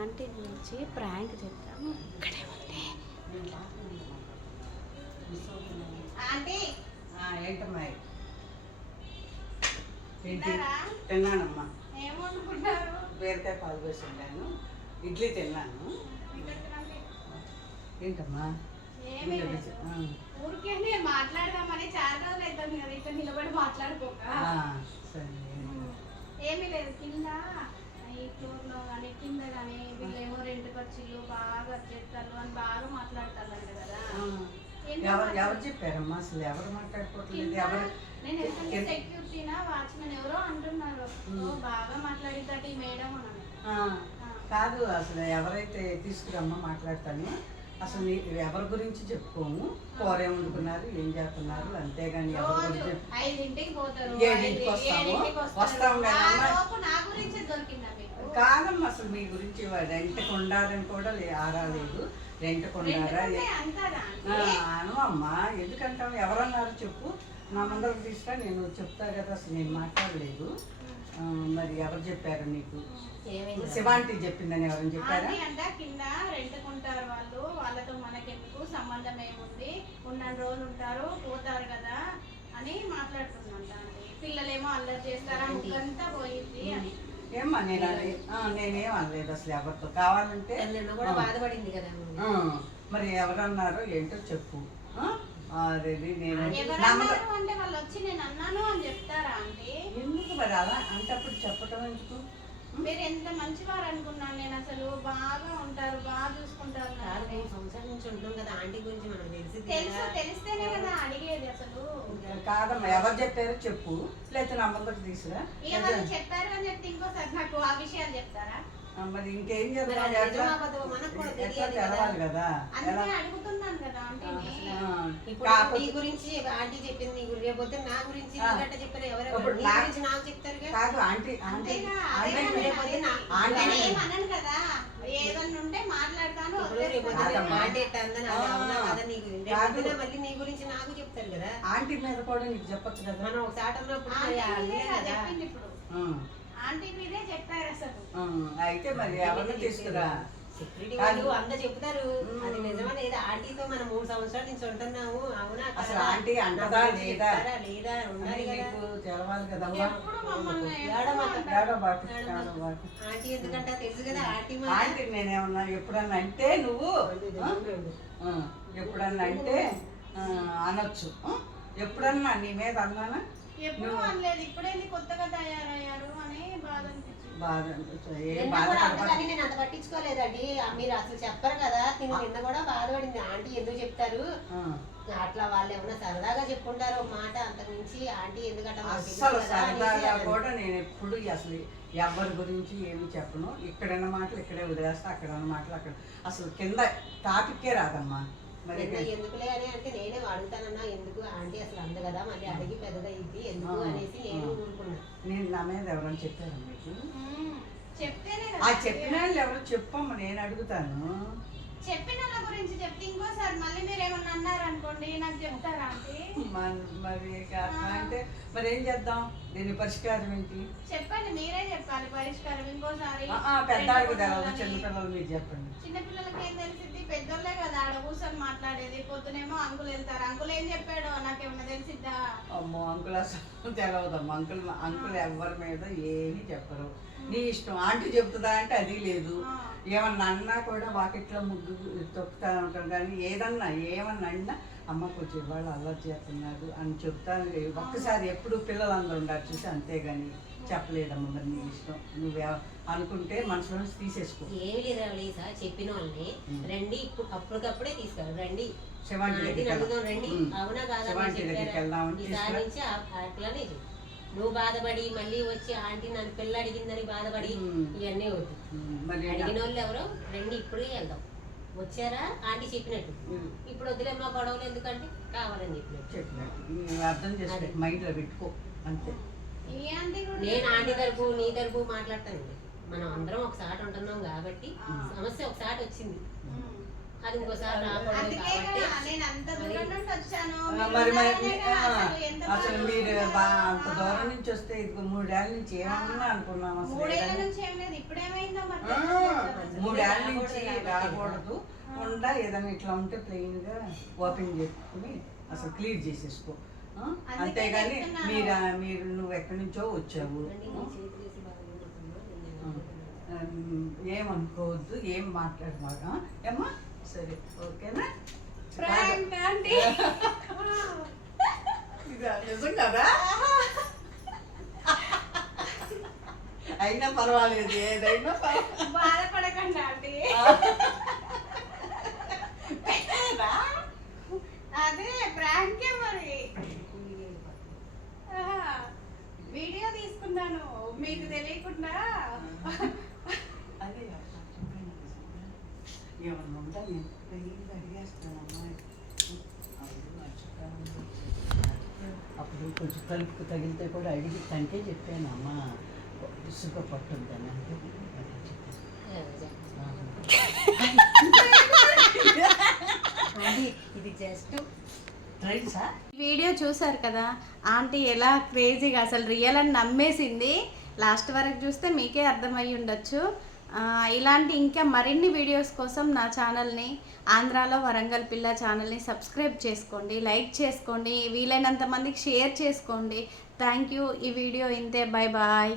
Aunty గురించి prank చేద్దాం. ఇక్కడే ఉంది ఆంటీ. ఏంటమ్మా? ఏంటి తిన్నానమ్మా. ఏమనుకుంటారు? బీరకాయ పాలు వేసి ఉండాను, ఇడ్లీ తిన్నాను. ఏంటమ్మా? ఊరికే మాట్లాడదామని చాలా రోజులు అవుతుంది కదా, ఇక్కడ నిలబడి మాట్లాడుకోక. ఏమీ లేదు, కింద ఈ ఫ్లోర్ లో కానీ కింద కానీ వీళ్ళేమో రెంట్ ఖర్చులు బాగా చేస్తారు అని బాగా మాట్లాడతారు కదా. ఎవరు చెప్పారమ్మా? అసలు ఎవరు మాట్లాడుకోవట్లేదు. ఎవరు? నేను ఎందుకంటే సెక్యూరిటీనా వాచ్మెన్ ఎవరో అంటున్నారు బాగా మాట్లాడితే మేడం అని. కాదు, అసలు ఎవరైతే తీసుకురమ్మా మాట్లాడతాను. అసలు ఎవరి గురించి చెప్పుకోము. కూర ఏమనుకున్నారు, ఏం చేస్తున్నారు, అంతేగాని ఎవరి గురించి 5ంటికి పోతారు, 7ంటికి వస్తాము కాదమ్మా. అసలు మీ గురించి రెంట్కి ఉండాలని కూడా ఆరాలేదు. రెంట్కి ఉండారా అను అమ్మా. ఎందుకంటావు? ఎవరన్నారు చెప్పు. నా ముందరకు తీసుకురా, నేను చెప్తా కదా. అసలు నేను మాట్లాడలేదు. మరి ఎవరు చెప్పారు నీకు? శివాంటి చెప్పిందని ఎవరైనా చెప్పారా? అంటే కింద రెంట్కుంటారు వాళ్ళు, వాళ్ళతో మనకెందుకు సంబంధం ఏముంది, ఉన్న రోజులు ఉంటారు పోతారు కదా అని మాట్లాడుతుందంట. పిల్లలేమో అల్లరి చేస్తారా, ముగ్గంతా పోయింది అని. ఏమ్మా నేనేం అనలేదు అసలు ఎవరితో. కావాలంటే బాధపడింది కదా. మరి ఎవరన్నారో ఏంటో చెప్పు. అంటే వాళ్ళు వచ్చి నేను అన్నాను అని చెప్తారా అంటే? ఎందుకు మరి అలా అంటే అప్పుడు చెప్పటం ఎందుకు? మీరు ఎంత మంచివారు అనుకున్నాను నేను. అసలు బాగా ఉంటారు, బాగా చూసుకుంటారు. సంవత్సరం నుంచి ఉంటాం కదా ఆంటీ గురించి మనకు తెలిస్తేనే కదా అడిగేది. అసలు కాదమ్మా, ఎవరు చెప్పారో చెప్పు, లేకపోతే నా ముందుకు తీసుకురా. ఏమన్నా చెప్పారు అని చెప్తే ఇంకోసారి నాకు ఆ విషయాలు చెప్తారా? మరి ఇంకేం చేద్దాం? తెలవాలి కదా. అడుగుతున్నాను కదా అంటే నీ గురించి ఆంటీ చెప్పింది, నీ గురించి రేపు నా గురించి చెప్పారు. ఎవరు నాకు చెప్తారు కాదు ఆంటీ. ఏమన్నాను కదా, ఏదన్నా ఉంటే మాట్లాడతాను. మళ్ళీ నీ గురించి నాకు చెప్తారు కదా. ఆంటీ మీద కూడా నీకు చెప్పచ్చు కదా. మనం ఒకసారి అన్నప్పుడు చెప్పింది ఇప్పుడు ఆంటీ మీదే చెప్పారు అసలు. అయితే మరి ఎవరిని తీసుకురా. సెక్యూరిటీ వాళ్ళు అందరూ చెప్తారు. అది నిజమా లేదా? ఆంటీతో మనం 3 సంవత్సరాల నుంచి ఉంటున్నాము. అవునా? అసలు ఆంటీ అంటదా లేదా లేదా ఉండాలి నీకు తెలవాలి కదా. ఆంటీ ఎందుకంటే తెలుసు కదా ఆంటీ. ఆంటీ నేనేమన్నా ఎప్పుడన్నా అంటే నువ్వు ఎప్పుడన్నా అంటే అనొచ్చు. ఎప్పుడన్నా నీ మీద అన్నానా? ఎప్పుడు అనలేదు. ఇప్పుడే కొత్తగా తయారయ్యారు అని బాధ నేను అంత పట్టించుకోలేదండి. మీరు అసలు చెప్పరు కదా. తిని కింద కూడా బాధపడింది. ఆంటీ ఎందుకు చెప్తారు అట్లా? వాళ్ళు ఏమన్నా సరదాగా చెప్పుకుంటారు ఒక మాట, అంతకు మించి ఆంటీ ఎందుకంటే సరదాగా కూడా నేను ఎప్పుడు అసలు ఎవరి గురించి ఏమి చెప్పను. ఇక్కడన్న మాటలు ఇక్కడే వదిలేస్తా, అక్కడన్న మాటలు అక్కడ. అసలు కింద టాపిక్కే రాదమ్మా. ఎందుకులే అని అంటే నేనే అడుగుతానన్నా. ఎందుకు ఆంటీ అసలు అంద కదా, మళ్ళీ అడిగి పెద్దగా ఇది ఎందుకు అనేసి నేను ఊరుకున్నా. నేను నా మీద ఎవరైనా చెప్పాను మీకు? చెప్తేనే చెప్పిన వాళ్ళు ఎవరు చెప్పమ్మా, నేను అడుగుతాను. చెప్పిన వాళ్ళ గురించి చెప్తే ఇంకోసారి మళ్ళీ మీరు ఏమన్నా అన్నారు అనుకోండి నాకు చెప్తారా అంటే? మరి అంటే మరి ఏం చేద్దాం? దీని పరిష్కారం ఏంటి చెప్పండి. మీరే చెప్పాలి పరిష్కారం. ఇంకోసారి పెద్దవాళ్ళకి తెలవదు, చిన్నపిల్లలు మీరు చెప్పండి. చిన్నపిల్లలకి ఏం తెలిసింది? పెద్దోళ్ళే కదా ఆడ కూర్చొని మాట్లాడేది. పొద్దునేమో అంకులు వెళ్తారు. అంకుల్ ఏం చెప్పాడు నాకేమన్నా తెలిసిద్దా? అమ్మో అంకుల్ అసలు తెలవదమ్మా. అంకుల్ ఎవరి మీద ఏమీ చెప్పరు. నీ ఇష్టం. ఆంటీ చెప్తుందా అంటే అది లేదు. ఏమన్నా అన్నా కూడా వాకిట్లో ముగ్గు తొక్కుతా ఉంటాం. కానీ ఏమన్నా అన్నా అమ్మ కొంచెం ఇవాళ అల్లరి చేస్తున్నారు అని చెప్తాను. ఒక్కసారి ఎప్పుడు పిల్లలందరూ ఉండాలి చూసి, అంతేగాని చెప్పలేదమ్మా. మరి నీ ఇష్టం. నువ్వు అనుకుంటే మనసులో తీసేసుకో. ఏమి లేదు సార్, చెప్పిన వాళ్ళని రండి ఇప్పుడు అప్పటికప్పుడే తీసుకెళ్ళి రండి. శివాంటి రండి. అవునా కాదా? ఈసారి నుంచి అట్లానే నువ్వు బాధపడి మళ్ళీ వచ్చి ఆంటీ నన్ను పిల్ల అడిగిందని బాధపడి ఇవన్నీ వద్దు. అడిగిన వాళ్ళు ఎవరో రండి ఇప్పుడే వెళ్దాం. వచ్చారా ఆంటీ చెప్పినట్టు. ఇప్పుడు వద్దులేమో గొడవలు ఎందుకంటే కావాలని చెప్పినట్టు అర్థం చేసుకో, మైండ్ లో పెట్టుకో అంతే. నేను ఆంటీ తరపు నీ తరపు మాట్లాడతానండి. మనం అందరం ఒకసారి ఉంటున్నాం కాబట్టి సమస్య ఒకసారి వచ్చింది. అది ఇంకోసారి రాకూడదు అందుకే కాబట్టి కదా నేను అంత దూరం నుండి వచ్చాను మరి మీరు అసలు ఎంత అసలు బాగా మీరు చూసుకుంటారు. అంత దూరం నుంచి వస్తే ఇది 3 ఏళ్ళ నుంచి ఏమన్నా అనుకున్నాం అసలు 3 ఏళ్ల ఏదైనా. నుంచి ఏం లేదు ఇప్పుడేమైందో మరి ఆ, తెలియదు. 3 ఏళ్ళ నుంచి రాకూడదు ఉండా ఏదైనా ఇట్లా ఉంటే ప్లెయిన్ గా ఓపెన్ చేసుకుని అసలు క్లియర్ చేసేసుకో ఆ? అంతేగాని మీరు నువ్వు ఎక్కడి నుంచో వచ్చావు ఏమనుకోవద్దు, ఏం మాట్లాడమాక ఏమ్మా. సరే ఓకేనా? Prank aunty. ఇది నిజం కదా? అయినా పర్వాలేదు, ఏదైనా పర్వాలేదు. బాధపడకండి ఆంటీ. అదే ప్రాంకే మరి. వీడియో తీసుకున్నాను మీకు తెలియకుండా. అదే ఏమన్నా ఉందా నేను పెళ్ళి అడిగేస్తానమ్మా. అప్పుడు కొంచెం తలుపుకు తగిలితే కూడా అడిగి తనకే చెప్పానమ్మా ఇసుక పట్టుందని. ఇది జస్ట్ ట్రైన్సా? వీడియో చూసారు కదా ఆంటీ ఎలా క్రేజీగా అసలు రియల్ అని నమ్మేసింది. లాస్ట్ వరకు చూస్తే మీకే అర్థమై ఉండొచ్చు. ఇలాంటి ఇంకా మరిన్ని వీడియోస్ కోసం నా ఛానల్ని ఆంధ్రాలో వరంగల్ పిల్ల ఛానల్ని సబ్స్క్రైబ్ చేసుకోండి, లైక్ చేసుకోండి, వీలైనంత మందికి షేర్ చేసుకోండి. Thank you. ఈ వీడియో ఇంతే. Bye bye.